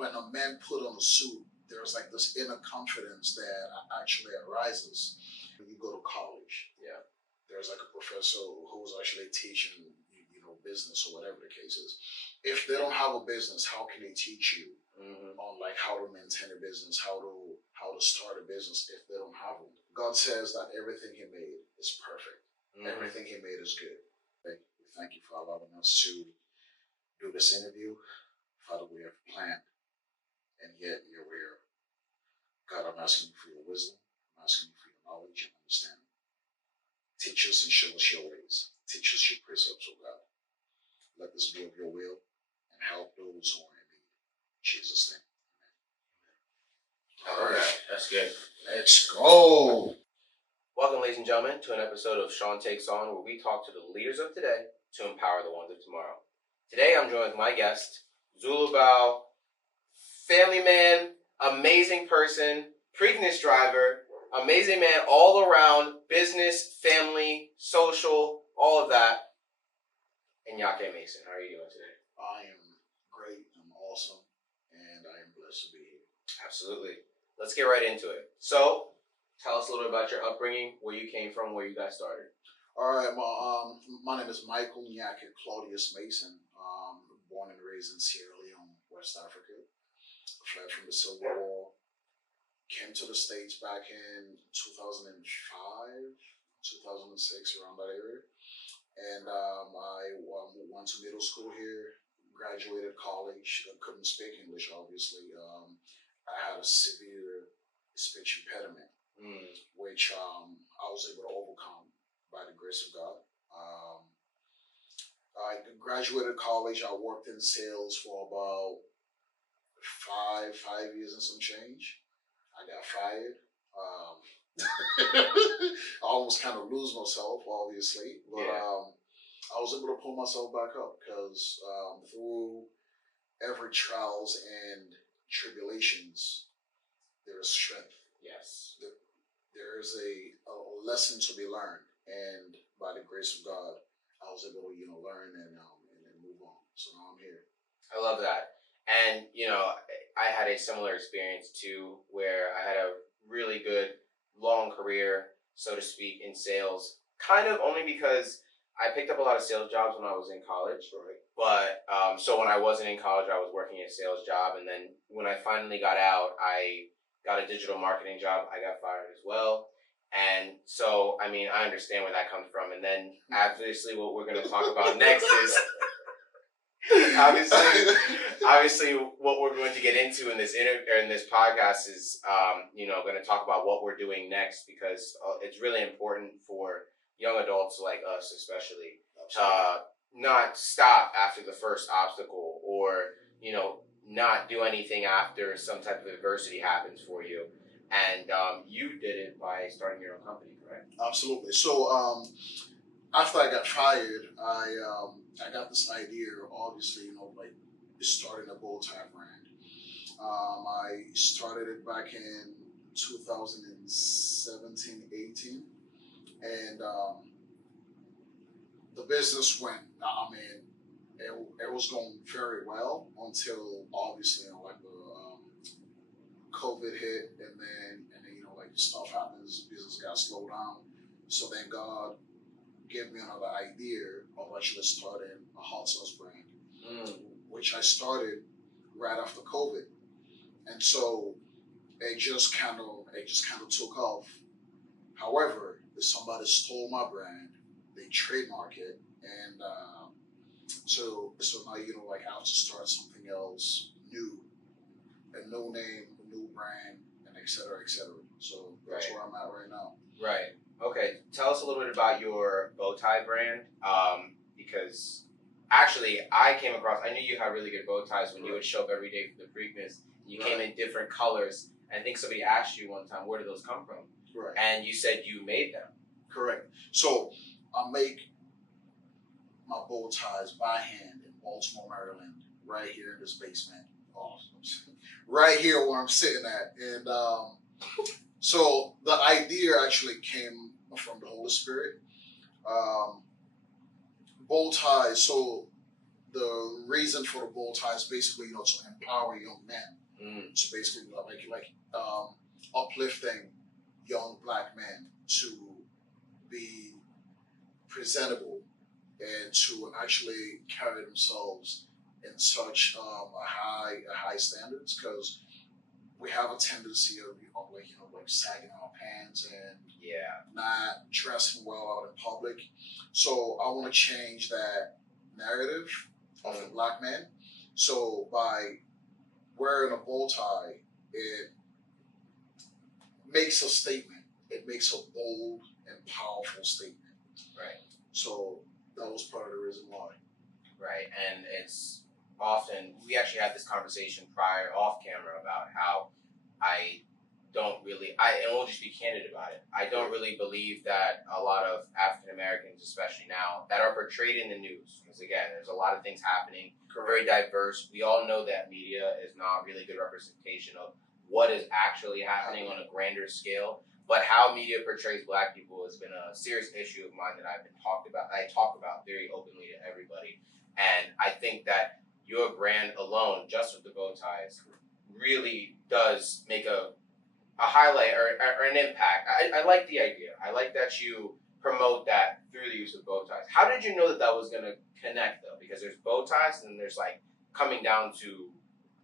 when a man put on a suit, there's like this inner confidence that actually arises. When you go to college, there's like a professor who's actually teaching, business or whatever the case is. If they don't have a business, how can they teach you on like how to maintain a business, how to start a business if they don't have one? God says that everything He made is perfect. Everything He made is good. Thank you for allowing us to do this interview. Father, we have planned, and yet you're aware. God, I'm asking you for your wisdom. I'm asking you for your knowledge and understanding. Teach us and show us your ways. Teach us your precepts, oh God. Let this be of your will and help those who are in need. In Jesus' name. Amen. All right. That's good. Let's go. Welcome, ladies and gentlemen, to an episode of Sean Takes On, where we talk to the leaders of today to empower the ones of tomorrow. Today, I'm joined with my guest, Zulu Bao, family man, amazing person, Preakness driver, amazing man all around, business, family, social, all of that. And Yake Mason, how are you doing today? I am great. I'm awesome. And I am blessed to be here. Absolutely. Let's get right into it. So, tell us a little bit about your upbringing, where you came from, where you got started. All right. Well, my name is Michael Nyake Claudius Mason. Born and raised in Sierra Leone, West Africa. Fled from the Civil War. Came to the States back in 2005, 2006, around that area. And I went to middle school here, graduated college. I couldn't speak English, obviously. I had a severe speech impediment, which I was able to overcome by the grace of God. I graduated college. I worked in sales for about five years and some change. I got fired. I almost kind of lose myself, obviously, but I was able to pull myself back up because through every trials and tribulations, there is strength. Yes. There is a lesson to be learned, and by the grace of God, I was able to learn and move on. So now I'm here. I love that. And, I had a similar experience too, where I had a really good long career, so to speak, in sales, kind of only because I picked up a lot of sales jobs when I was in college. Right. But, so when I wasn't in college, I was working a sales job. And then when I finally got out, I got a digital marketing job. I got fired as well. And so, I understand where that comes from. And then obviously what we're going to talk about next is obviously what we're going to get into in this podcast is, going to talk about what we're doing next, because it's really important for young adults like us, especially, to not stop after the first obstacle, or, not do anything after some type of adversity happens for you. And you did it by starting your own company, correct? Absolutely. So after I got fired, I got this idea, obviously, like starting a bow tie brand. I started it back in 2017, 18. And the business went, it was going very well until obviously, like the COVID hit, and then like stuff happens, business got slowed down. So then God gave me another idea of actually starting a hot sauce brand, which I started right after COVID, and so it just kind of took off. However, somebody stole my brand, they trademark it, and so now like I have to start something else new, a new name, a new brand, and et cetera, et cetera. So that's where I'm at right now. Right. Okay. Tell us a little bit about your bow tie brand, because actually I knew you had really good bow ties when you would show up every day for the Preakness. You came in different colors. I think somebody asked you one time, where did those come from? Right. And you said you made them. Correct. So I make my bow ties by hand in Baltimore, Maryland, right here in this basement. Right here where I'm sitting at. And so the idea actually came from the Holy Spirit. Bow ties. So the reason for the bow tie is basically, you know, to empower young men. So basically, uplifting young black men to be presentable and to actually carry themselves in such a high standards, because we have a tendency of sagging our pants and not dressing well out in public. So I want to change that narrative of the black man. So by wearing a bow tie, it makes a statement. It makes a bold and powerful statement. Right. So that was part of the reason why. Right, and it's often, we actually had this conversation prior off camera about how and we'll just be candid about it. I don't really believe that a lot of African Americans, especially now, that are portrayed in the news, because again, there's a lot of things happening, very diverse. We all know that media is not really good representation of what is actually happening on a grander scale. But how media portrays black people has been a serious issue of mine that I talk about very openly to everybody. And I think that your brand alone, just with the bow ties, really does make a highlight or an impact. I like the idea. I like that you promote that through the use of bow ties. How did you know that was going to connect, though? Because there's bow ties and there's like coming down to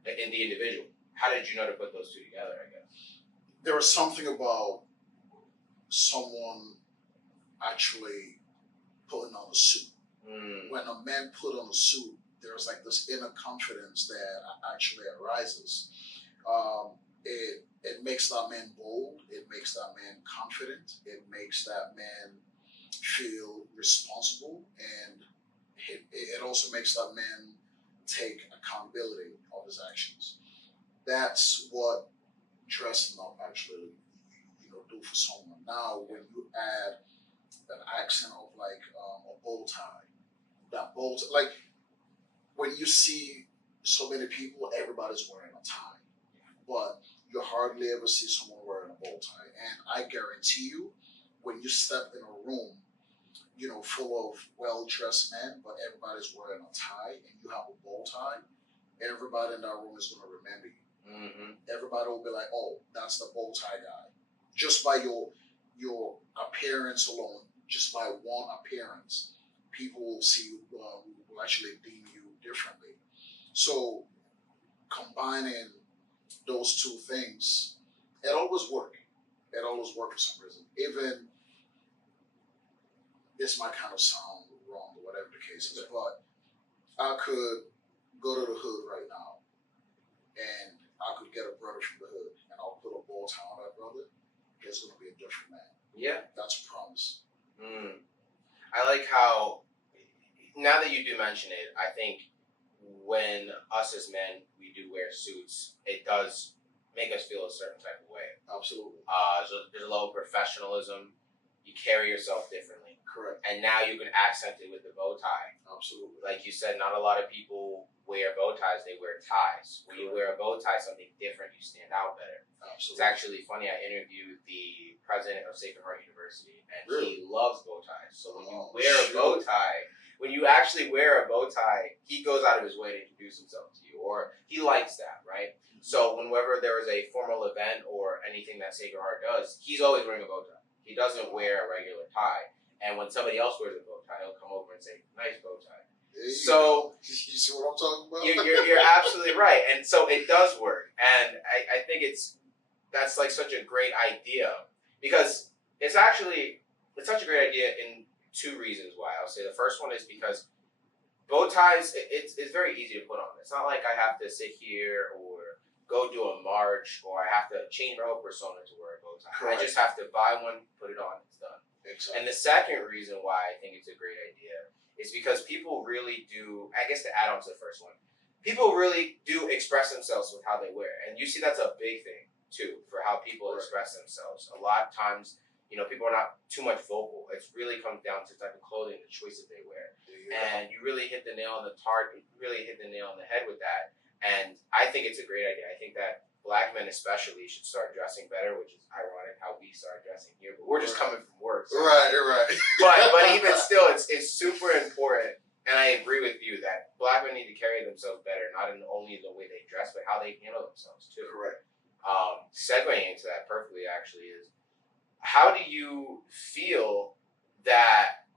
in the individual. How did you know to put those two together, I guess? There was something about someone actually putting on a suit. When a man put on a suit, there's like this inner confidence that actually arises. It makes that man bold. It makes that man confident. It makes that man feel responsible, and it also makes that man take accountability of his actions. That's what dressing up actually, do for someone. Now, when you add an accent of like a bow tie, that bow tie, like when you see so many people, everybody's wearing a tie, but you hardly ever see someone wearing a bow tie. And I guarantee you, when you step in a room, full of well-dressed men, but everybody's wearing a tie, and you have a bow tie, everybody in that room is going to remember you. Everybody will be like, "Oh, that's the bow tie guy." Just by your appearance alone, just by one appearance, people will see will actually deem you differently. So combining those two things, it always worked. It always worked for some reason. Even this might kind of sound wrong or whatever the case is, but I could go to the hood right now and I could get a brother from the hood and I'll put a bow tie on that brother. It's going to be a different man. Yeah. That's a promise. I like how, now that you do mention it, I think when us as men, we do wear suits, it does make us feel a certain type of way. Absolutely. So there's a level of professionalism. You carry yourself differently. Correct. And now you can accent it with the bow tie. Absolutely. Like you said, not a lot of people wear bow ties, they wear ties. When you wear a bow tie, something different, you stand out better. Absolutely. It's actually funny, I interviewed the president of Sacred Heart University, and really? He loves bow ties. So when you wear a bow tie, when you actually wear a bow tie, he goes out of his way to introduce himself to you, or he likes that, right? So whenever there is a formal event or anything that Sacred Heart does, he's always wearing a bow tie. He doesn't wear a regular tie. And when somebody else wears a bow tie, he'll come over and say, "Nice bow tie." So you see what I'm talking about? You're absolutely right. And so it does work. And I think that's like such a great idea, because it's such a great idea in two reasons why. I'll say the first one is because bow ties, it's very easy to put on. It's not like I have to sit here or go do a march, or I have to change my whole persona to wear a bow tie. Correct. I just have to buy one, put it on, it's done. Exactly. And the second reason why I think it's a great idea is because people really do, I guess to add on to the first one, people really do express themselves with how they wear. And you see that's a big thing, too, for how people express themselves. A lot of times, people are not too much vocal. It really comes down to the type of clothing, the choices they wear. And you really hit the nail on the head with that. And I think it's a great idea. I think that Black men especially should start dressing better, which is ironic how we start dressing here, but we're just coming from work. So. Right. But even still, it's super important And I agree with you that black men need to carry themselves better, not in only the way they dress, but how they handle themselves too. Correct. Segueing into that perfectly actually is, how do you feel that,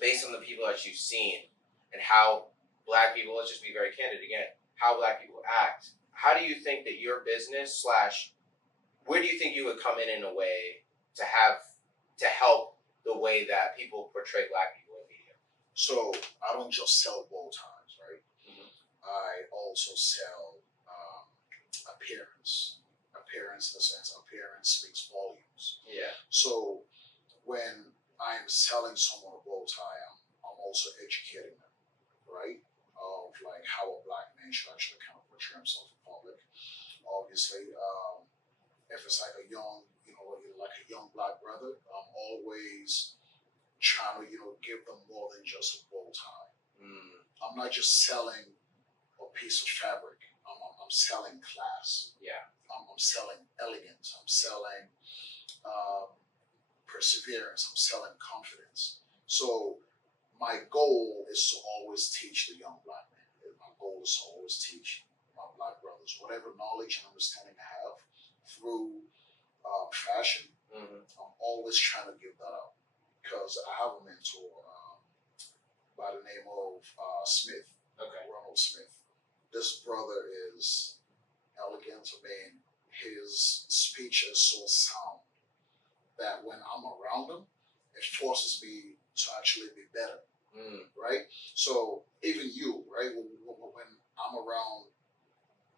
based on the people that you've seen and how black people, let's just be very candid again, how black people act, how do you think that your business / where do you think you would come in a way to help the way that people portray black people in media? So I don't just sell bow ties, right? Mm-hmm. I also sell appearance. Appearance in the sense appearance speaks volumes. Yeah. So when I am selling someone a bow tie, I'm also educating them, right? Of like how a black man should actually kind of portray himself in public. Obviously, if it's like a young, like a young black brother, I'm always trying to, give them more than just a bow tie. I'm not just selling a piece of fabric. I'm selling class. Yeah. I'm selling elegance. I'm selling perseverance. I'm selling confidence. So my goal is to always teach the young black man. My goal is to always teach my black brothers whatever knowledge and understanding I have through fashion. Mm-hmm. I'm always trying to give that out because I have a mentor by the name of Smith. Okay. Ronald Smith. This brother is elegant. I mean, his speech is so sound that when I'm around him, it forces me to actually be better. Right? So even you, right? When I'm around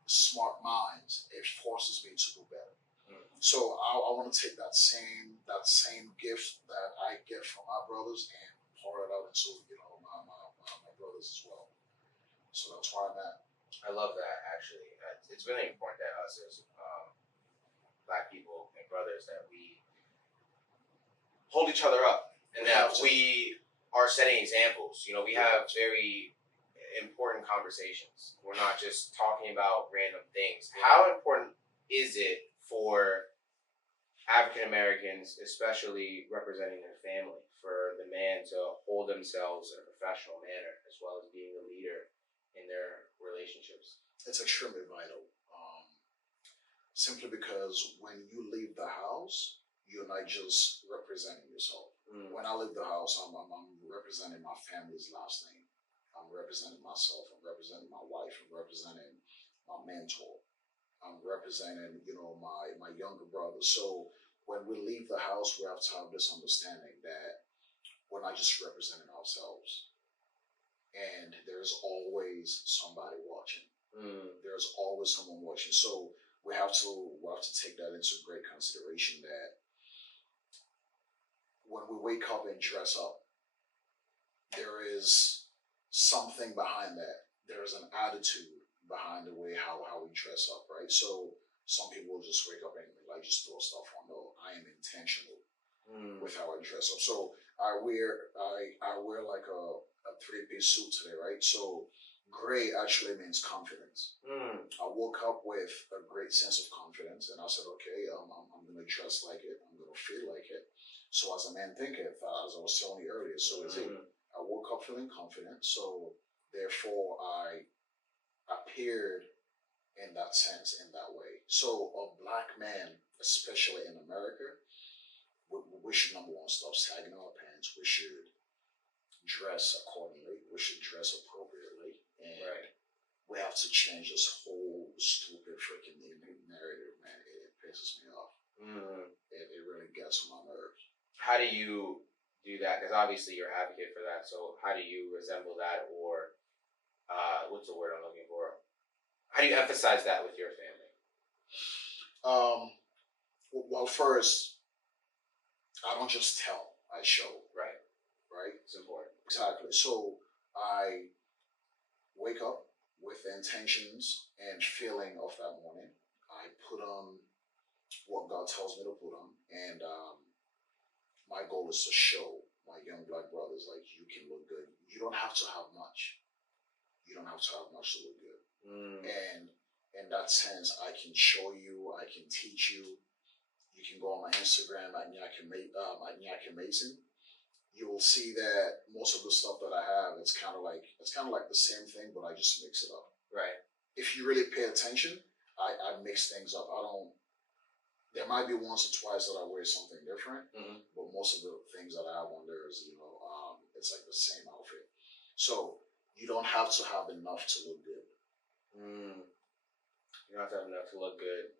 smart minds, it forces me to do better. So I want to take that same gift that I get from my brothers and pour it out into my brothers as well. So that's where I'm at. I love that, actually. It's really important that us as black people and brothers, that we hold each other up and that we are setting examples. We have very important conversations. We're not just talking about random things. How important is it for African Americans, especially representing their family, for the man to hold themselves in a professional manner as well as being a leader in their relationships? It's extremely vital. Simply because when you leave the house, you're not just representing yourself. When I leave the house, I'm representing my family's last name. I'm representing myself. I'm representing my wife. I'm representing my mentor. I'm representing, my younger brother. So when we leave the house, we have to have this understanding that we're not just representing ourselves. And there's always somebody watching. There's always someone watching. So we have to take that into great consideration, that when we wake up and dress up, there is something behind that. There is an attitude behind the way how we dress up, right? So some people will just wake up and just throw stuff on. No, I am intentional with how I dress up. So I wear like a 3-piece suit today, right? So gray actually means confidence. I woke up with a great sense of confidence, and I said, okay, I'm going to dress like it. I'm going to feel like it. So as a man thinketh, as I was telling you earlier, so is it. I woke up feeling confident, so therefore I appeared in that sense, in that way. So a black man, especially in America, we should, number one, stop sagging our pants. We should dress accordingly. We should dress appropriately. And we have to change this whole stupid freaking narrative, man. It pisses me off. It really gets on my nerves. How do you do that? Because obviously you're an advocate for that. So how do you resemble that, or what's the word I'm looking for? How do you emphasize that with your family? Well, first, I don't just tell, I show. Right. It's important. Exactly. So I wake up with the intentions and feeling of that morning. I put on what God tells me to put on, and my goal is to show my young black brothers, like, you can look good. You don't have to have much. You don't have to have much to look good. And in that sense, I can show you, I can teach you. You can go on my Instagram at Nyaki Mason. you will see that most of the stuff that I have, it's kind of like the same thing, but I just mix it up. Right. If you really pay attention, I mix things up. I don't. There might be once or twice that I wear something different, but most of the things that I have on there is, it's like the same outfit. So you don't have to have enough to look good. You don't have to have enough to look good.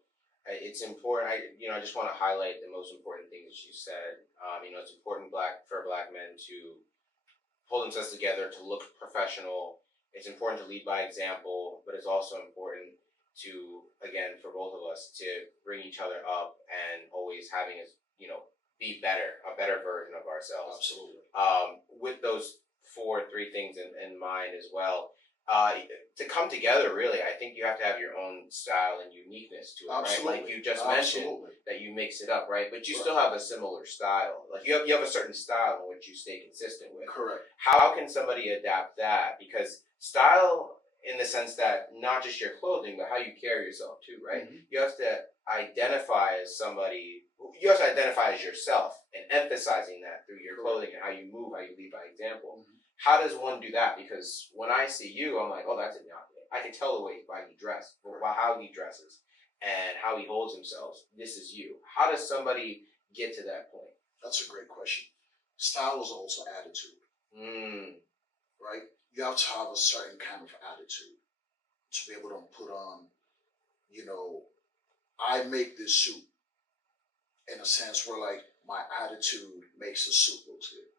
It's important. I just want to highlight the most important things that you said. It's important for black men to hold themselves together, to look professional. It's important to lead by example, but it's also important to, again, for both of us, to bring each other up and always having us, be better, a better version of ourselves. Absolutely. With those three things in mind as well. To come together, really, I think you have to have your own style and uniqueness to it, Absolutely. right? Like you just mentioned that you mix it up, right? But you still have a similar style. Like you have a certain style in which you stay consistent with. Correct. How can somebody adapt that? Because style, in the sense that not just your clothing, but how you carry yourself too, right? You have to identify as somebody. You have to identify as yourself, and emphasizing that through your clothing and how you move, how you lead by example. How does one do that? Because when I see you, I'm like, oh, that's Iñaki. I can tell the way by he dressed, by how he dresses, and how he holds himself. This is you. How does somebody get to that point? That's a great question. Style is also attitude. Right? You have to have a certain kind of attitude to be able to put on, I make this suit in a sense where, like, my attitude makes the suit look good.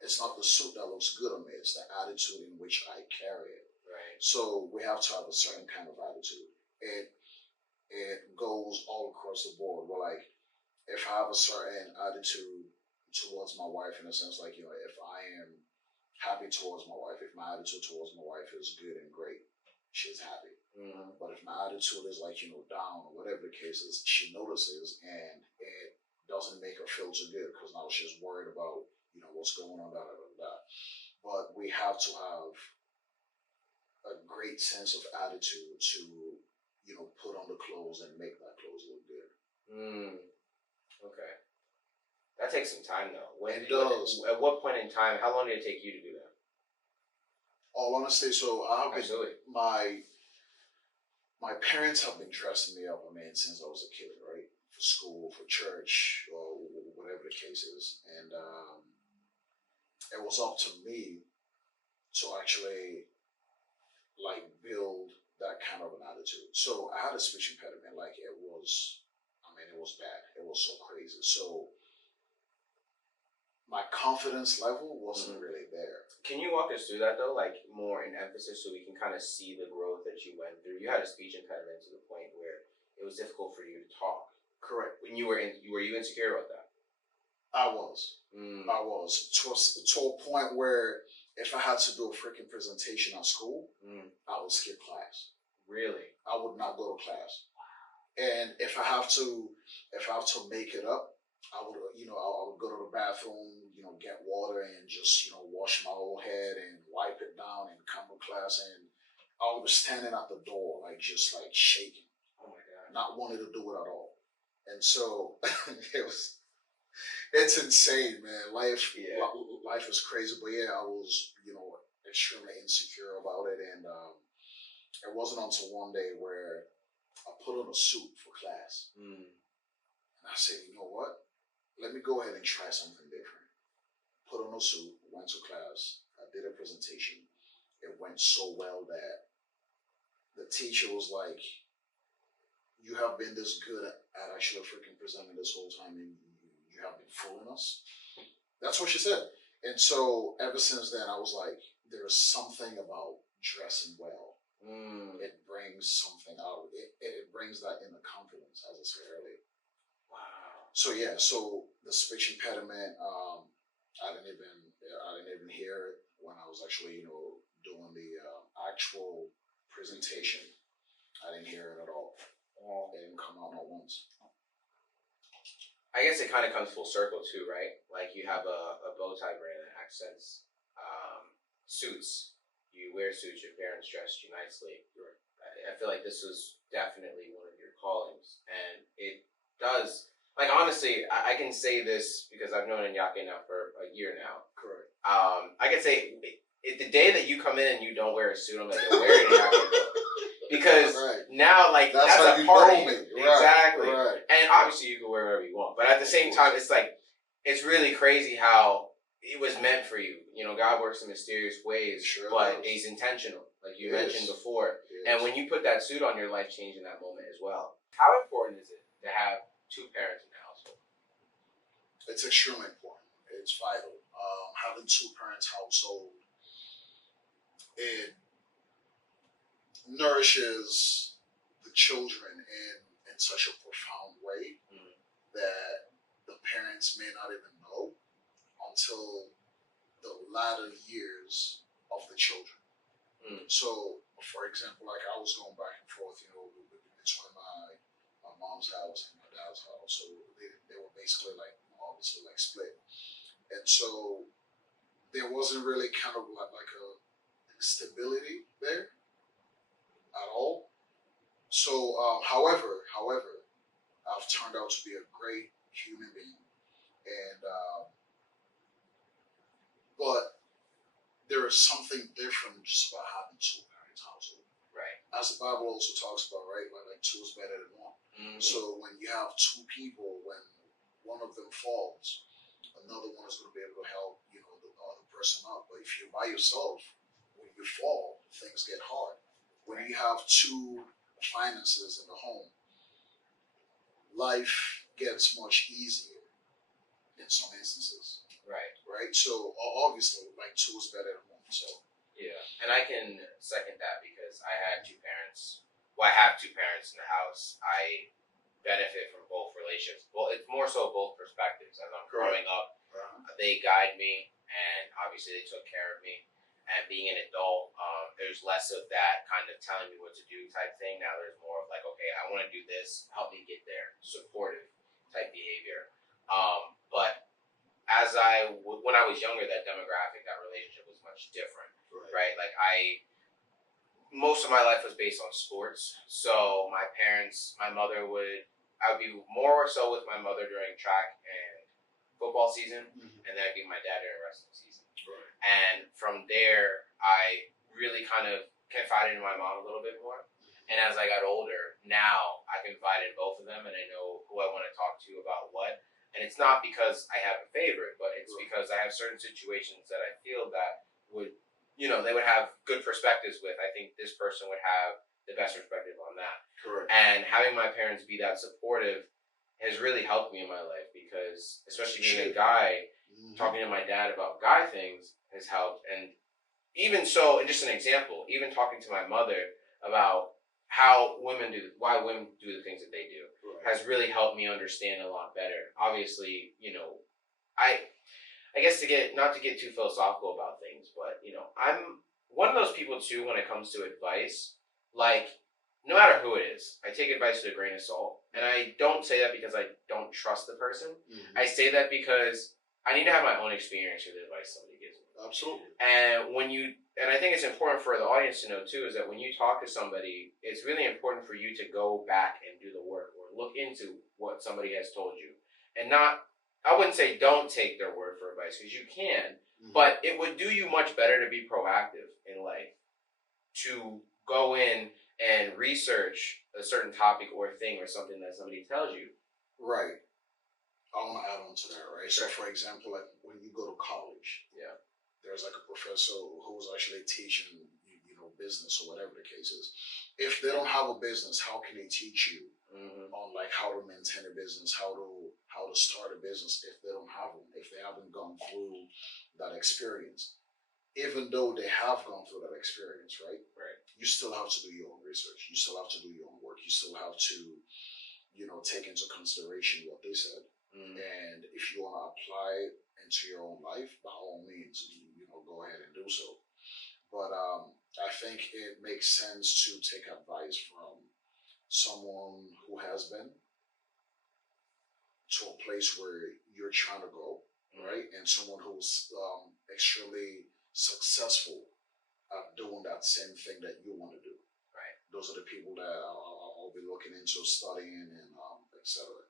It's not the suit that looks good on me, it's the attitude in which I carry it. Right. So we have to have a certain kind of attitude. It goes all across the board. Where, like, if I have a certain attitude towards my wife, in a sense, like, if I am happy towards my wife, if my attitude towards my wife is good and great, she's happy. But if my attitude is, like, down or whatever the case is, she notices, and it doesn't make her feel too good because now she's worried about what's going on, that. But we have to have a great sense of attitude to, put on the clothes and make that clothes look good. Okay. That takes some time, though. It does. At what point in time, how long did it take you to do that? All honesty, so my parents have been dressing me up, since I was a kid, right? For school, for church, or whatever the case is. And it was up to me to actually, like, build that kind of an attitude. So I had a speech impediment. Like, it was bad. It was so crazy. So my confidence level wasn't really there. Can you walk us through that, though, like, more in emphasis, so we can kind of see the growth that you went through? You had a speech impediment to the point where it was difficult for you to talk. Correct. When were you insecure about that? I was. I was. To a point where if I had to do a freaking presentation at school, I would skip class. Really? I would not go to class. And if I have to make it up, I would, I would go to the bathroom, get water and just, wash my whole head and wipe it down and come to class. And I was standing at the door, like, just like shaking. Oh my God. Not wanting to do it at all. And so it's insane, man. Life is crazy. But yeah, I was, extremely insecure about it. And it wasn't until one day where I put on a suit for class. And I said, you know what? Let me go ahead and try something different. Put on a suit, went to class, I did a presentation. It went so well that the teacher was like, you have been this good at actually freaking presenting this whole time, and you have been fooling us. That's what she said. And so ever since then, I was like, there is something about dressing well. It brings something out. It brings that inner confidence, as I said earlier. Wow. So yeah, so the speech impediment, I didn't even hear it when I was actually, doing the actual presentation. I didn't hear it at all. It didn't come out not once. I guess it kind of comes full circle too, right? Like, you have a bow tie brand that accents suits. You wear suits. Your parents dressed you nicely. I feel like this was definitely one of your callings, and it does. Like, honestly, I can say this because I've known Iñaki now for a year now. I could say if the day that you come in and you don't wear a suit, I'm like, yo, where are you not gonna go? Because now, like, that's a party. Exactly. Right. And obviously you can wear whatever you want. But at the same time, it's like, it's really crazy how it was meant for you. You know, God works in mysterious ways, but He's intentional, like you mentioned before. And when you put that suit on, your life changed in that moment as well. How important is it to have two parents in the household? It's extremely important. It's vital. Having two parents household, it nourishes the children in such a profound way that the parents may not even know until the latter years of the children. So, for example, like I was going back and forth, between my mom's house and my dad's house. So they were basically like, obviously like split. And so there wasn't really kind of like a stability there at all. So, however, I've turned out to be a great human being, and but there is something different just about having two parents household. Right. As the Bible also talks about, right? Like two is better than one. Mm-hmm. So when you have two people, when one of them falls, another one is going to be able to help, the other person up. But if you're by yourself, when you fall, things get hard. When you have two finances in the home, life gets much easier in some instances. Right. So obviously, like two is better than one. So yeah, and I can second that because I had two parents. Well, I have two parents in the house. I benefit from both relationships. Well, it's more so both perspectives. As I'm growing up, they guide me, and obviously they took care of me. And being an adult, there's less of that kind of telling me what to do type thing. Now there's more of like, okay, I want to do this. Help me get there. Supportive type behavior. But when I was younger, that demographic, that relationship was much different, right? Like most of my life was based on sports. So my I would be more so with my mother during track and football season, and then I'd be with my dad during wrestling season. Right. And from there, I really kind of confided in my mom a little bit more. And as I got older, now I confide in both of them, and I know who I want to talk to about what. And it's not because I have a favorite, but it's because I have certain situations that I feel that would, they would have good perspectives with. I think this person would have the best perspective on that. Correct. And having my parents be that supportive has really helped me in my life because, especially being a guy, talking to my dad about guy things has helped. And even so, just an example, even talking to my mother about why women do the things that they do has really helped me understand a lot better. Obviously, I guess not to get too philosophical about things, but I'm one of those people too when it comes to advice. Like, no matter who it is, I take advice with a grain of salt, and I don't say that because I don't trust the person. I say that because I need to have my own experience with the advice somebody gives me. Absolutely. And I think it's important for the audience to know too is that when you talk to somebody, it's really important for you to go back and do the work or look into what somebody has told you, and I wouldn't say don't take their word for advice because you can, but it would do you much better to be proactive in life, to go in and research a certain topic or thing or something that somebody tells you. Right. I want to add on to that, right? So, for example, like when you go to college, there's like a professor who's actually teaching, business or whatever the case is. If they don't have a business, how can they teach you on like how to maintain a business, how to start a business if they don't have one, if they haven't gone through that experience? Even though they have gone through that experience, right? You still have to do your own research. You still have to do your own work. You still have to, take into consideration what they said. And if you want to apply it into your own life, by all means, go ahead and do so. But I think it makes sense to take advice from someone who has been to a place where you're trying to go, right? And someone who's extremely successful at doing that same thing that you want to do. Right. Those are the people that I'll be looking into studying and etc.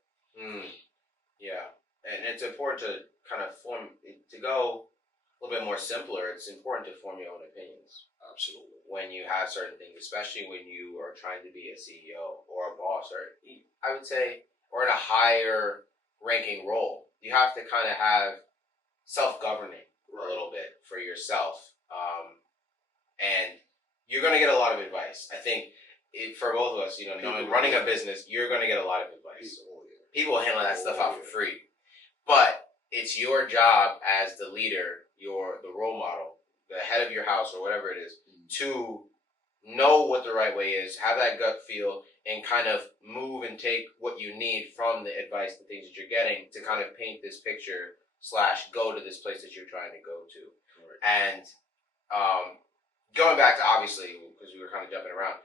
Yeah, and it's important to kind of to go little bit more simpler, it's important to form your own opinions. Absolutely. When you have certain things, especially when you are trying to be a CEO or a boss, or I would say, or in a higher ranking role, you have to kind of have self-governing a little bit for yourself. And you're going to get a lot of advice. I think for both of us, running a business, you're going to get a lot of advice. People handle that stuff out for free. But it's your job as the leader, the role model, the head of your house or whatever it is, to know what the right way is, have that gut feel, and kind of move and take what you need from the advice, the things that you're getting, to kind of paint this picture / go to this place that you're trying to go to. Right. And going back to, obviously, because we were kind of jumping around,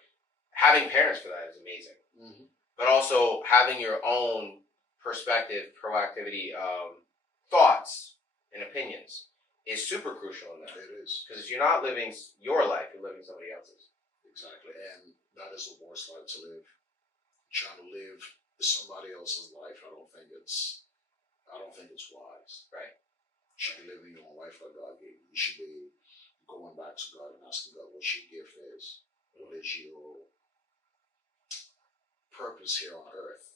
having parents for that is amazing. Mm-hmm. But also having your own perspective, proactivity, thoughts, and opinions is super crucial in that. It is. Because if you're not living your life, you're living somebody else's. Exactly. And that is the worst life to live. Trying to live somebody else's life, I don't think it's wise. Right. You should be living your own life like God gave you. You should be going back to God and asking God what your gift is. What is your purpose here on earth?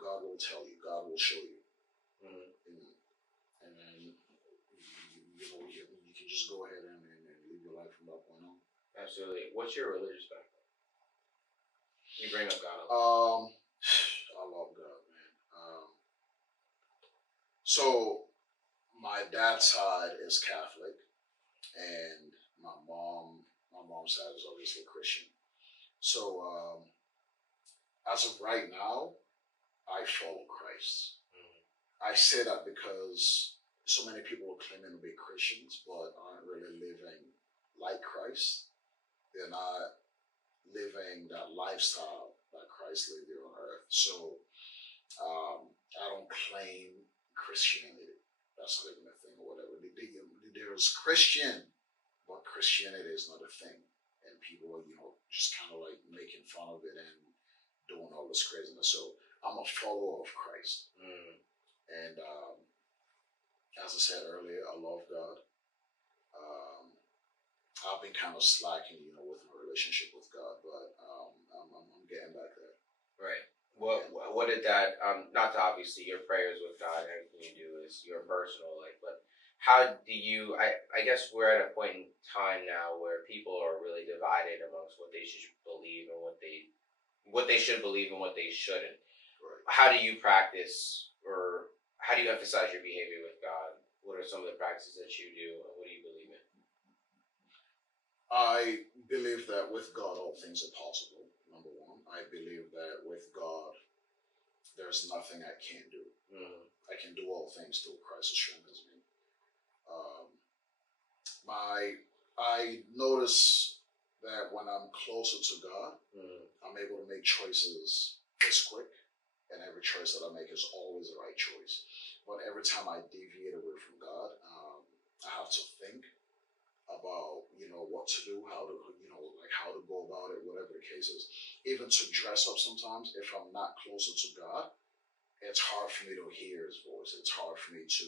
God will tell you. God will show you. And then you can just go ahead and live your life from that point on. Absolutely. What's your religious background? You bring up God. I love God, man. So my dad's side is Catholic, and my mom's side is obviously Christian. So as of right now, I follow Christ. I say that because so many people are claiming to be Christians, but aren't really living like Christ. They're not living that lifestyle that Christ lived here on earth. So I don't claim Christianity. That's not even a thing or whatever. There's Christian, but Christianity is not a thing. And people are, just kind of like making fun of it and doing all this craziness. So I'm a follower of Christ. And as I said earlier, I love God. I've been kind of slacking, with my relationship with God, but I'm getting back there. Right. What did that? Not to obviously your prayers with God and everything you do is your personal life, but how do you? I guess we're at a point in time now where people are really divided amongst what they should believe and what they should believe and what they shouldn't. Right. How do you practice, or how do you emphasize your behavior with God? What are some of the practices that you do, and what do you believe in? I believe that with God, all things are possible. Number one, I believe that with God, there's nothing I can't do. I can do all things through Christ who strengthens me. I notice that when I'm closer to God, I'm able to make choices this quick, and every choice that I make is always the right choice. But every time I deviate away from God, I have to think about, what to do, how to go about it, whatever the case is. Even to dress up sometimes, if I'm not closer to God, it's hard for me to hear his voice. It's hard for me to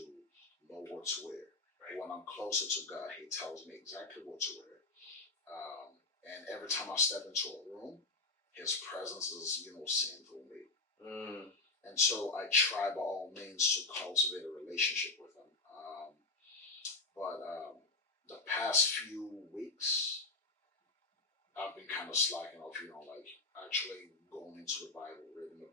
know what to wear. Right. When I'm closer to God, he tells me exactly what to wear. And every time I step into a room, his presence is, seen through me. And so I try by all means to cultivate a relationship with him. But the past few weeks, I've been kind of slacking off, actually going into the Bible, reading the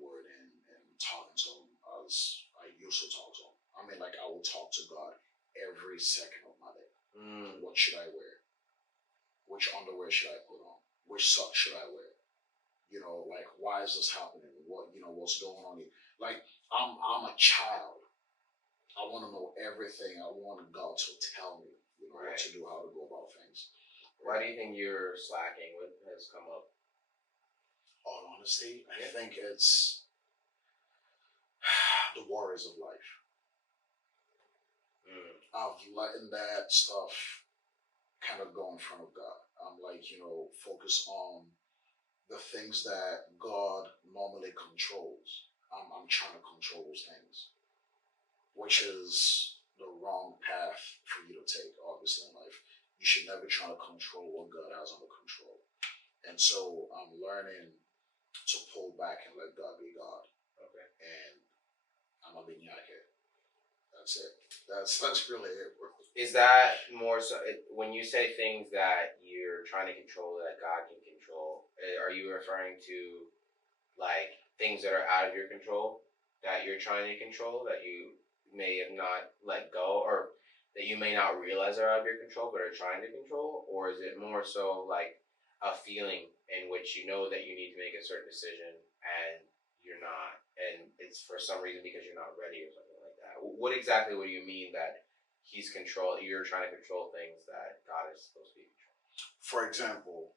Word, and talking to him as I used to talk to him. I will talk to God every second of my day. What should I wear? Which underwear should I put on? Which socks should I wear? Why is this happening? What's going on here? I'm a child. I want to know everything. I want God to tell me, right, what to do, how to go about things. Why do you think you're slacking? What has come up? All honesty, I think it's the worries of life. I've letting that stuff kind of go in front of God. I'm focus on the things that God normally controls. I'm trying to control those things, which is the wrong path for you to take, obviously, in life. You should never try to control what God has under control. And so I'm learning to pull back and let God be God. Okay. And I'm a binyake. That's it. That's really it, bro. Is that more so when you say things that you're trying to control that God can control? Are you referring to like things that are out of your control that you're trying to control that you may have not let go, or that you may not realize are out of your control but are trying to control? Or is it more so like a feeling in which you know that you need to make a certain decision and you're not, and it's for some reason because you're not ready or something like that? What exactly do you mean that you're trying to control things that God is supposed to be controlling? For example,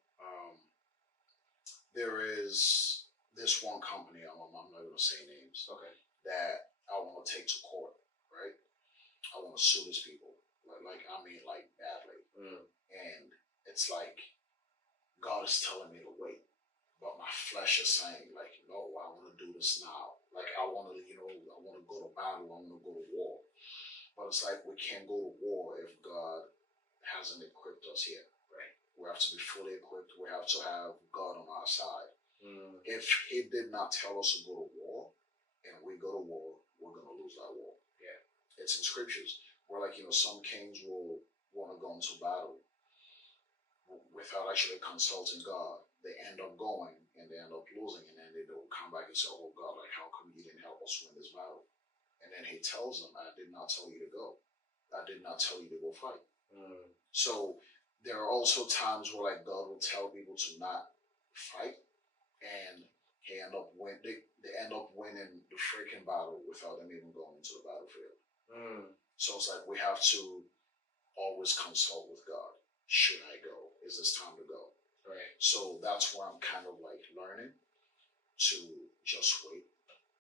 there is this one company, I'm not going to say names, Okay. that I want to take to court, right? I want to sue these people, like badly. And it's like God is telling me to wait, but my flesh is saying like, no, I want to do this now. Like I want to, I want to go to battle, I want to go to war. But it's like we can't go to war if God hasn't equipped us yet. Right. We have to be fully equipped. We have to have God on our side. If He did not tell us to go to war, and we go to war, we're going to lose that war. Yeah. It's in scriptures. Where some kings will want to go into battle without actually consulting God. They end up going and they end up losing, and then they will come back and say, oh God, like how come you didn't help us win this battle? And then He tells them, I did not tell you to go. I did not tell you to go fight. So there are also times where like God will tell people to not fight, and they end up winning the freaking battle without them even going into the battlefield. So it's like we have to always consult with God. Should I go? Is this time to go? Right. So that's where I'm kind of like learning to just wait.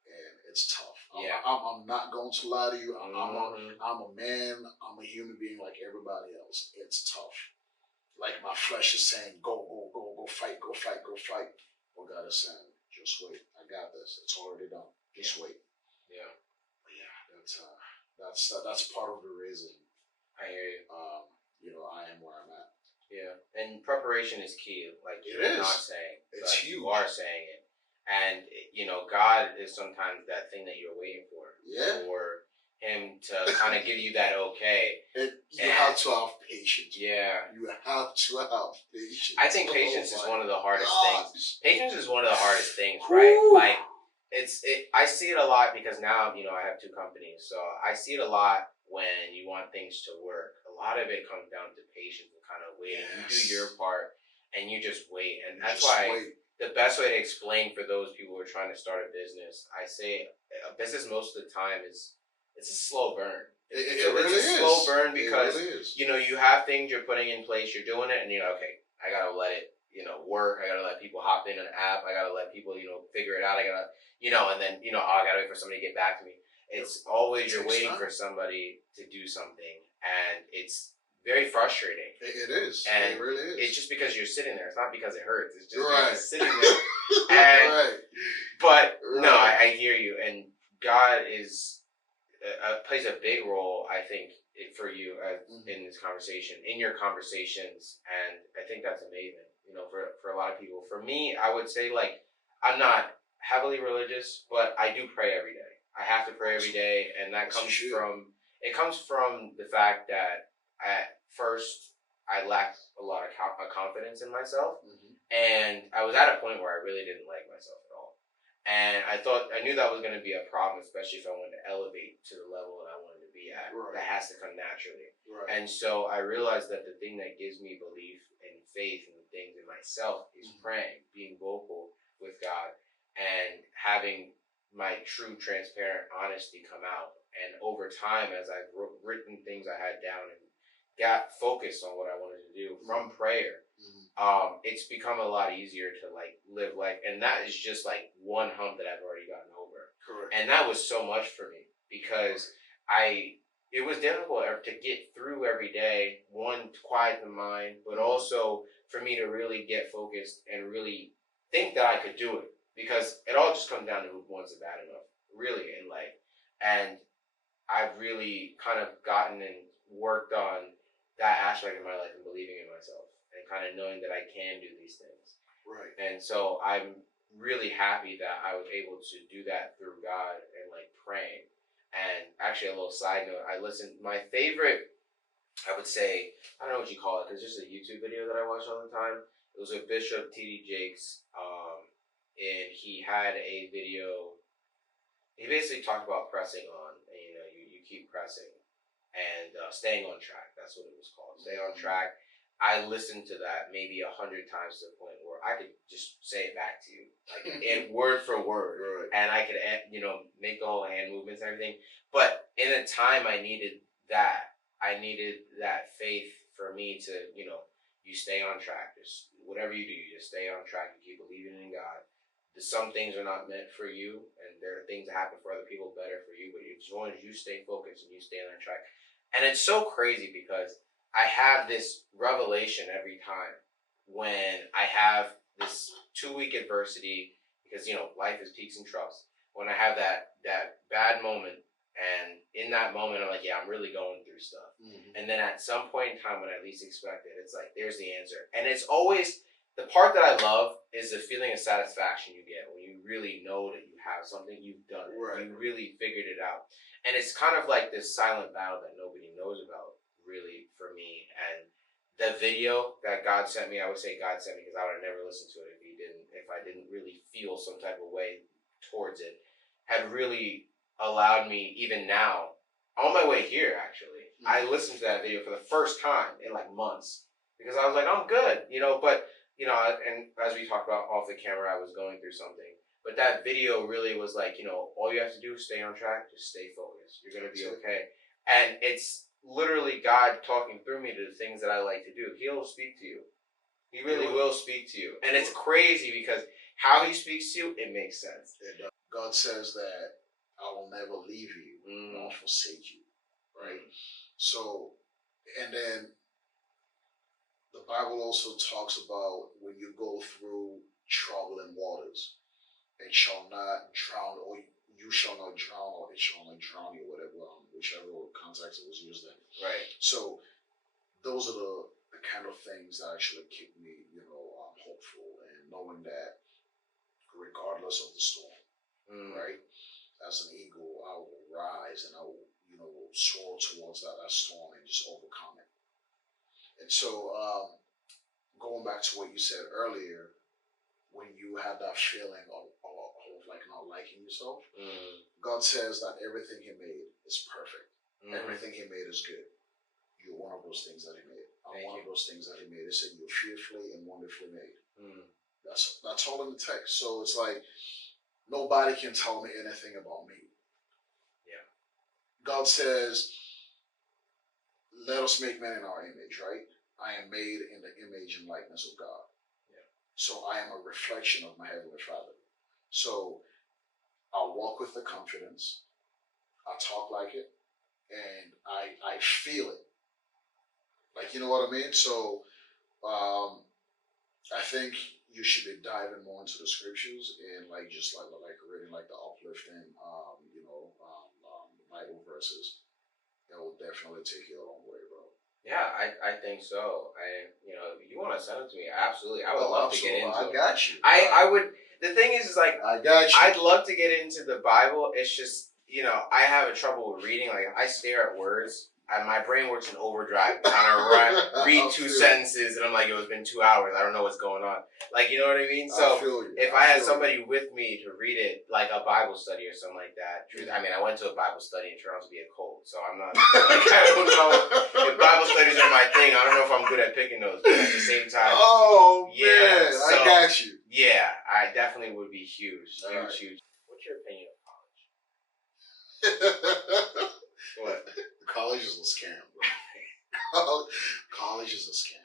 And it's tough. Yeah. I'm not going to lie to you. I'm a man. I'm a human being like everybody else. It's tough. Like my flesh is saying, go fight. But God is saying, just wait. I got this. It's already done. Just wait. Yeah. But yeah, that's part of the reason. I hear you. I am where I'm at. Yeah, and preparation is key. Like you're not saying, it's huge. You are saying it. And, God is sometimes that thing that you're waiting for. Yeah. For Him to kind of give you that okay. You have to have patience. Yeah. You have to have patience. I think patience is one of the hardest things. Patience is one of the hardest things, right? Like, I see it a lot because now, I have two companies. So I see it a lot when you want things to work. A lot of it comes down to patience and kind of waiting. Yes. You do your part and you just wait. And that's why the best way to explain for those people who are trying to start a business, I say a business most of the time it's a slow burn. It's a slow burn because, you have things you're putting in place, you're doing it, and okay, I got to let it, work. I got to let people hop in an app. I got to let people, figure it out. I got to, and then, I got to wait for somebody to get back to me. It's always you're waiting for somebody to do something, and it's very frustrating. It is. And it really is. It's just because you're sitting there. It's not because it hurts. It's just you're just sitting there. And, But no, I hear you. And God plays a big role, I think, for you in this conversation, in your conversations. And I think that's amazing, for a lot of people. For me, I would say, like, I'm not heavily religious, but I do pray every day. I have to pray every day. And that comes from the fact that at first I lacked a lot of confidence in myself. And I was at a point where I really didn't like myself at all. And I knew that was going to be a problem, especially if I wanted to elevate to the level that I wanted to be at. Right. That has to come naturally. Right. And so I realized that the thing that gives me belief and faith in things in myself is praying, being vocal with God, and having my true, transparent honesty come out. And over time, as I've written things I had down and got focused on what I wanted to do from prayer, it's become a lot easier to live life. And that is just one hump that I've already gotten over. Correct. And that was so much for me because it was difficult to get through every day, one, to quiet the mind, but also for me to really get focused and really think that I could do it, because it all just comes down to who wants it bad enough, really, in life. And I've really kind of gotten and worked on that aspect of my life and believing in myself and kind of knowing that I can do these things. Right. And so I'm really happy that I was able to do that through God and like praying. And actually, a little side note, my favorite, I would say, I don't know what you call it, because there's a YouTube video that I watch all the time. It was with Bishop T.D. Jakes, and he had a video. He basically talked about pressing on, and you keep pressing and staying on track. That's what it was called. Stay on track. I listened to that maybe 100 times to the point where I could just say it back to you, like in word for word, Right. and I could make the whole hand movements and everything. But in a time I needed that. I needed that faith for me to, you stay on track. Just whatever you do, you just stay on track. You keep believing in God. Some things are not meant for you, and there are things that happen for other people better for you. But as long as you stay focused and you stay on track, and it's so crazy because I have this revelation every time when I have this 2-week adversity, because life is peaks and troughs. When I have that bad moment. And in that moment, I'm like, yeah, I'm really going through stuff. Mm-hmm. And then at some point in time when I least expect it, it's like, there's the answer. And it's always, the part that I love is the feeling of satisfaction you get when you really know that you have something, you've done it. Right. You really figured it out. And it's kind of like this silent battle that nobody knows about, really, for me. And the video that God sent me, I would say God sent me because I would have never listened to it if I didn't really feel some type of way towards it, had really allowed me, even now, on my way here, actually, I listened to that video for the first time in like months because I was like, I'm good, but, and as we talked about off the camera, I was going through something, but that video really was like, all you have to do is stay on track, just stay focused. You're going to be okay. And it's literally God talking through me to the things that I like to do. He'll speak to you. He really will speak to you. And it's crazy because how he speaks to you, it makes sense. God says that I will never leave you nor forsake you, right? So, and then the Bible also talks about when you go through troubling waters, it shall not drown, or you shall not drown, or it shall not drown you, whatever, whichever context it was used in. Right. So, those are the kind of things that actually keep me, hopeful and knowing that regardless of the storm, right? As an eagle, I will rise and I will, soar towards that storm and just overcome it. And so, going back to what you said earlier, when you had that feeling of like not liking yourself, God says that everything He made is perfect. Everything He made is good. You're one of those things that He made. I'm one of those things that He made. He said you're fearfully and wonderfully made. That's all in the text. So it's like, nobody can tell me anything about me. Yeah. God says, let us make man in our image, right? I am made in the image and likeness of God. Yeah. So I am a reflection of my Heavenly Father. So I walk with the confidence. I talk like it. And I feel it. Like, you know what I mean? So I think you should be diving more into the scriptures and like reading like the uplifting, Bible verses. That will definitely take you a long way, bro. Yeah, I think so. You want to send it to me? Absolutely. I would love to get into it. I got you. I would. The thing is like, I got you. I'd love to get into the Bible. It's just, I have a trouble with reading. Like, I stare at words. And my brain works in overdrive, trying to read 2 sentences, and I'm like, it's been 2 hours. I don't know what's going on. Like, you know what I mean? So if I had somebody with me to read it, like a Bible study or something like that. I mean, I went to a Bible study and it turned out to be a cult, so I'm not. I don't know if Bible studies are my thing. I don't know if I'm good at picking those, but at the same time, man, I got you. Yeah, I definitely would be huge. Huge. What's your opinion of college? What? College is a scam, bro. College is a scam.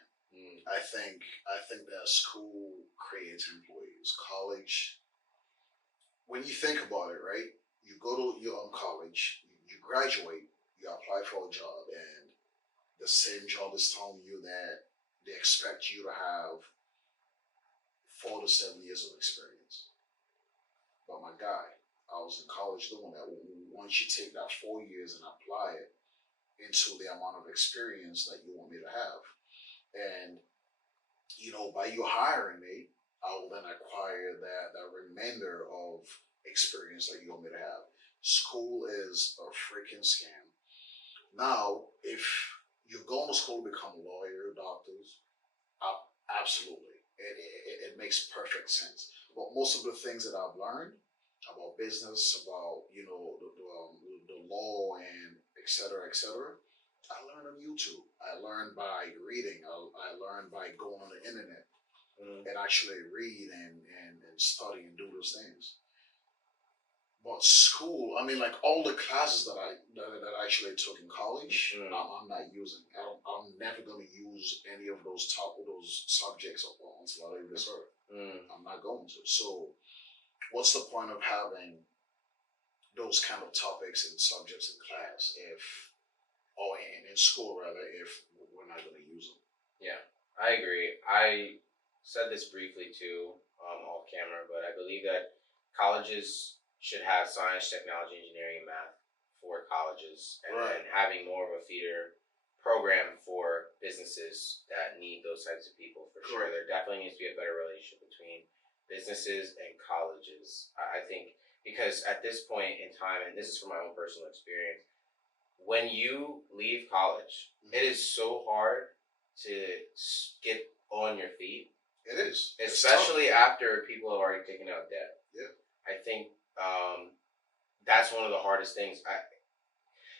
I think that school creates employees. College, when you think about it, right? You go to your own college, you graduate, you apply for a job, and the same job is telling you that they expect you to have 4 to 7 years of experience. But my guy, I was in college doing that. Once you take that 4 years and apply it into the amount of experience that you want me to have, and by you hiring me, I will then acquire that remainder of experience that you want me to have. School is a freaking scam. Now, if you're going to school to become a lawyer, doctors, absolutely, it makes perfect sense. But most of the things that I've learned about business, about the law, and et cetera, I learned on YouTube. I learned by reading. I learned by going on the internet and actually read and study and do those things. But school, I mean, like all the classes that I actually took in college, I'm not using. I'm never going to use any of those subjects until I leave this earth. I'm not going to. So, what's the point of having those kind of topics and subjects in class in school rather, if we're not going to use them? Yeah, I agree. I said this briefly too, off camera, but I believe that colleges should have science, technology, engineering, and math for colleges, and then having more of a feeder program for businesses that need those types of people for sure. There definitely needs to be a better relationship between businesses and colleges. I think because at this point in time, and this is from my own personal experience, when you leave college, it is so hard to get on your feet. It is. Especially after people have already taken out debt. Yeah. I think that's one of the hardest things.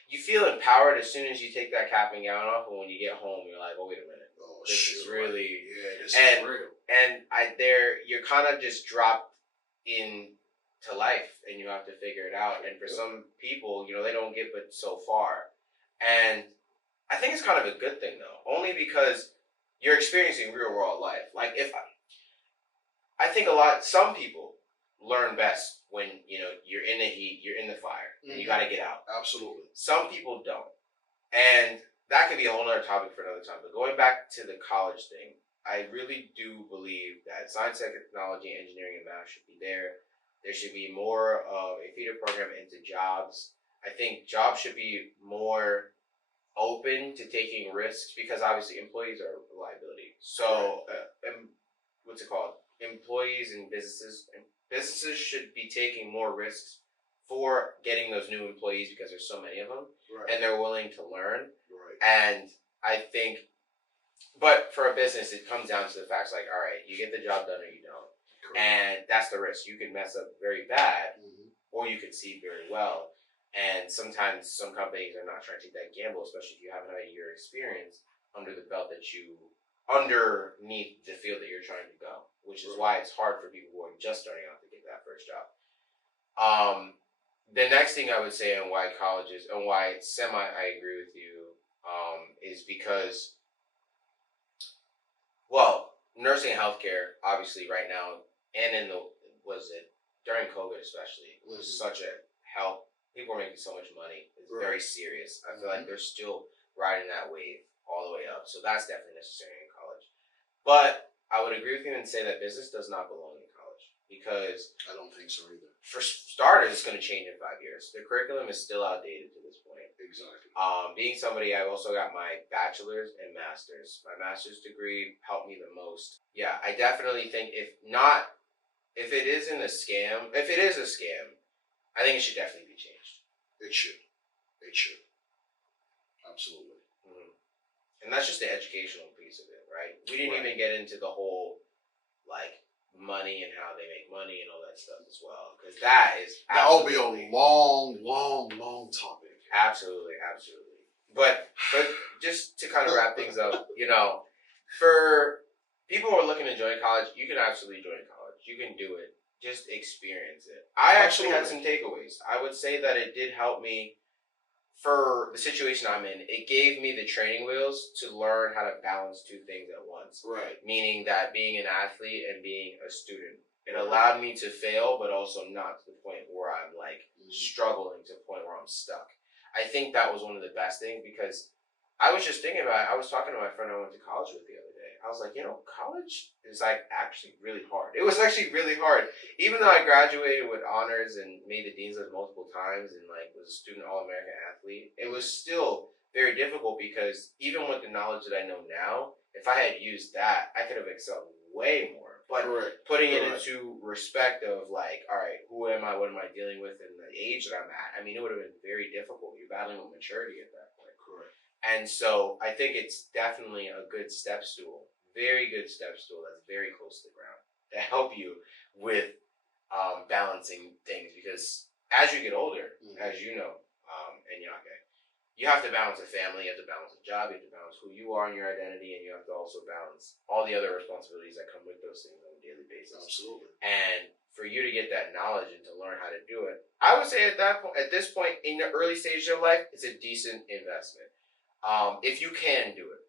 You feel empowered as soon as you take that cap and gown off, and when you get home, you're like, "Oh, wait a minute, this is really this is real." And you're kind of just dropped into life, and you have to figure it out. And for some people, they don't get but so far. And I think it's kind of a good thing though, only because you're experiencing real world life. Like I think some people learn best when you're in the heat, you're in the fire, and you got to get out. Absolutely. Some people don't, and that could be a whole other topic for another time. But going back to the college thing, I really do believe that science, technology, engineering, and math should be there. There should be more of a feeder program into jobs. I think jobs should be more open to taking risks because obviously employees are a liability. So, what's it called? Employees and businesses should be taking more risks for getting those new employees because there's so many of them, and they're willing to learn. And I think, but for a business, it comes down to the facts like, all right, you get the job done or you don't. And that's the risk. You can mess up very bad, or you can see very well. And sometimes some companies are not trying to take that gamble, especially if you haven't had a year experience under the belt underneath the field that you're trying to go, which is why it's hard for people who are just starting out to get that first job. The next thing I would say on why colleges and why I agree with you, is because, nursing and healthcare, obviously right now, and during COVID especially, was such a help. People are making so much money. It's very serious. I feel like they're still riding that wave all the way up. So that's definitely necessary in college. But I would agree with you and say that business does not belong in college because I don't think so either. For starters, it's going to change in 5 years. The curriculum is still outdated to this point. Exactly. Being somebody, I've also got my bachelor's and master's. My master's degree helped me the most. Yeah, I definitely think if it is a scam, I think it should definitely be changed. It should. Absolutely. And that's just the educational piece of it, right? We didn't even get into the whole, money and how they make money and all that stuff as well. Because that will be a long, long, long topic. Absolutely. But just to kind of wrap things up, for people who are looking to join college, you can absolutely join college. You can do it. Just experience it. I actually had some takeaways. I would say that it did help me for the situation I'm in. It gave me the training wheels to learn how to balance two things at once. Right. Meaning that being an athlete and being a student. It allowed me to fail, but also not to the point where I'm struggling to the point where I'm stuck. I think that was one of the best things because I was just thinking about it. I was talking to my friend I went to college with the other day, I was like, college is like actually really hard. It was actually really hard. Even though I graduated with honors and made the dean's list multiple times and like was a student All-American athlete, it was still very difficult because even with the knowledge that I know now, if I had used that, I could have excelled way more. But putting it into respect of like, all right, who am I? What am I dealing with? And the age that I'm at, I mean, it would have been very difficult. You're battling with maturity at that point. Correct. And so I think it's definitely a good step stool, very good step stool that's very close to the ground to help you with balancing things. Because as you get older, as you know, and Yake, you have to balance a family, you have to balance a job, you have to balance who you are and your identity, and you have to also balance all the other responsibilities that come with those things on a daily basis. Absolutely. And for you to get that knowledge and to learn how to do it, I would say at this point in the early stage of your life, it's a decent investment. If you can do it.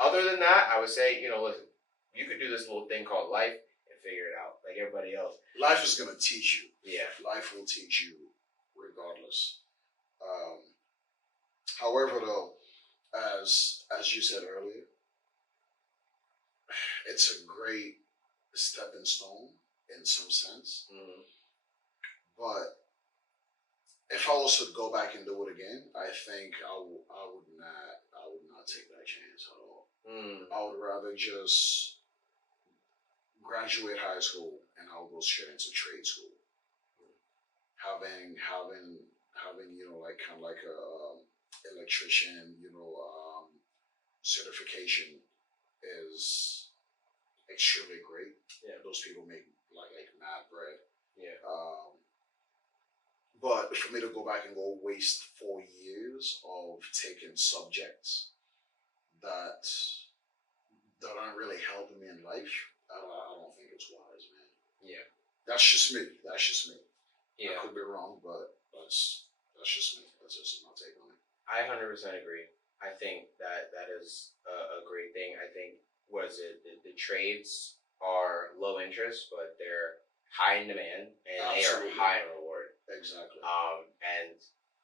Other than that, I would say, listen, you could do this little thing called life and figure it out like everybody else. Life is going to teach you. Yeah. Life will teach you regardless. However, though, as you said earlier, it's a great stepping stone in some sense. But if I was to go back and do it again, I think I would not take that chance at all. I would rather just graduate high school and I'll go straight into trade school. Having like kind of like a electrician, certification is extremely great. Yeah, those people make like mad bread. Yeah. But for me to go back and go waste 4 years of taking subjects that aren't really helping me in life, I don't think it's wise, man. Yeah. That's just me. Yeah. I could be wrong, but that's just me. That's just my take on it. I 100% agree. I think that is a great thing. I think, the trades are low interest, but they're high in demand and Absolutely. They are high in reward. Exactly. And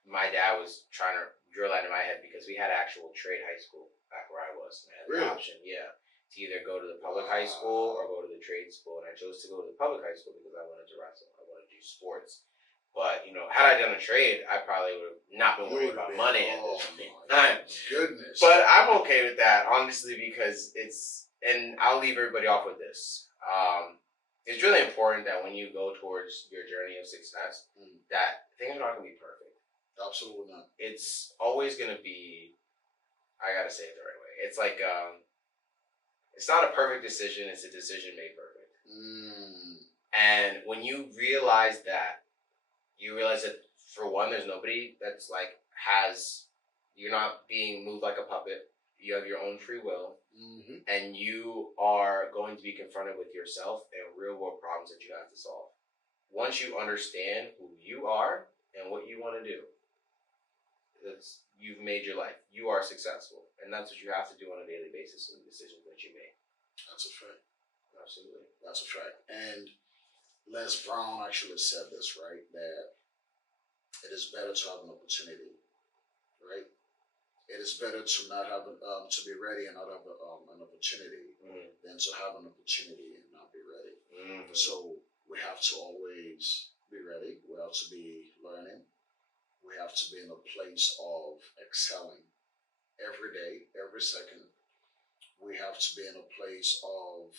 my dad was trying to drill that in my head because we had actual trade high school back where I was. And I had the option, to either go to the public high school or go to the trade school. And I chose to go to the public high school because I wanted to wrestle. I wanted to do sports. But, had I done a trade, I probably would have not been worried about money at this time. Goodness. But I'm okay with that, honestly, because and I'll leave everybody off with this. It's really important that when you go towards your journey of success, that things are not going to be perfect. Absolutely not. It's always going to be, I got to say it the right way. It's like, it's not a perfect decision, it's a decision made perfect. And when you realize that, for one, there's nobody that's like you're not being moved like a puppet. You have your own free will, and you are going to be confronted with yourself and real world problems that you have to solve. Once you understand who you are and what you want to do, you've made your life. You are successful, and that's what you have to do on a daily basis in the decisions that you make. That's a fact. Absolutely. That's a fact. And Les Brown actually said this, right? That it is better to have an opportunity, right? It is better to not have to be ready and not have an opportunity than to have an opportunity and not be ready. So we have to always be ready. We have to be learning. We have to be in a place of excelling every day, every second. We have to be in a place of,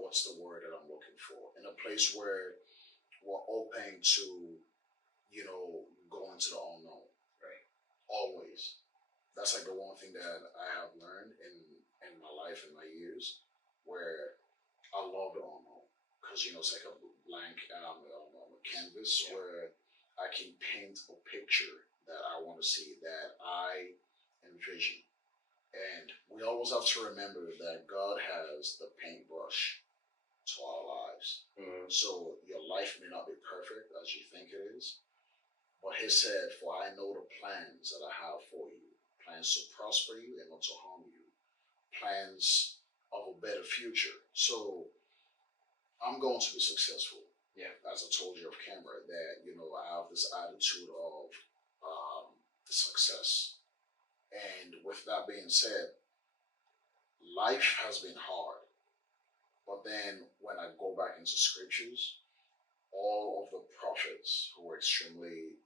what's the word that I'm looking for? In a place where we're open to, going to the unknown. Right. Always. That's like the one thing that I have learned in my life, in my years, where I love the unknown. Because, it's like a blank canvas where I can paint a picture that I want to see, that I envision. And we always have to remember that God has the paintbrush to our lives. So your life may not be perfect as you think it is, but He said, "For I know the plans that I have for you, plans to prosper you and not to harm you, plans of a better future." So I'm going to be successful. Yeah. As I told you off camera, that I have this attitude of success. And with that being said, life has been hard. But then when I go back into scriptures, all of the prophets who were extremely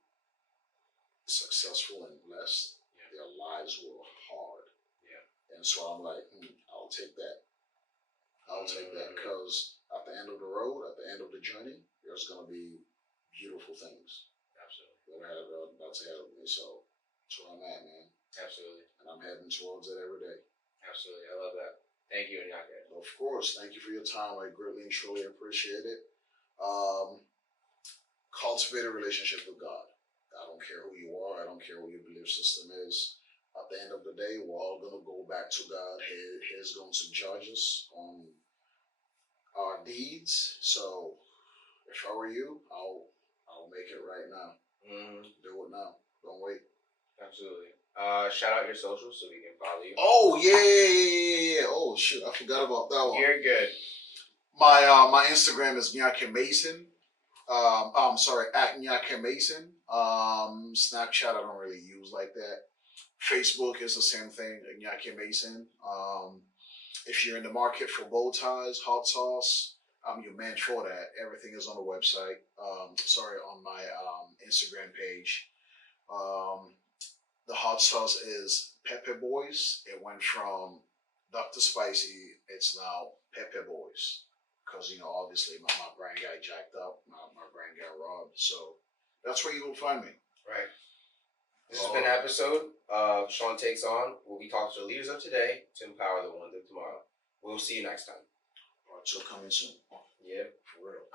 successful and blessed, their lives were hard. Yeah. And so I'm like, I'll take that. I'll take that, because at the end of the road, at the end of the journey, there's going to be beautiful things. Absolutely. That's ahead of me. So that's where I'm at, man. Absolutely. And I'm heading towards it every day. Absolutely. I love that. Thank you, Iñaki. Of course. Thank you for your time. I greatly and truly appreciate it. Cultivate a relationship with God. I don't care who you are. I don't care what your belief system is. At the end of the day, we're all going to go back to God. He's going to judge us on our deeds. So if I were you, I'll make it right now. Do it now. Don't wait. Absolutely. Shout out your socials so we can follow you. Oh yeah. Oh shoot, I forgot about that one. You're good. My Instagram is Iñaki Mason. I'm sorry, at Iñaki Mason. Snapchat I don't really use like that. Facebook is the same thing, Iñaki Mason. If you're in the market for bow ties, hot sauce, I'm your man for that. Everything is on the website. On my Instagram page. The hot sauce is Pepper Boys. It went from Dr. Spicy. It's now Pepper Boys. Because, obviously my brand got jacked up. My brand got robbed. So that's where you will find me. Right. This has been an episode of Sean Takes On, where we talk to the leaders of today to empower the ones of tomorrow. We'll see you next time. Part 2 coming soon. Yeah. For real.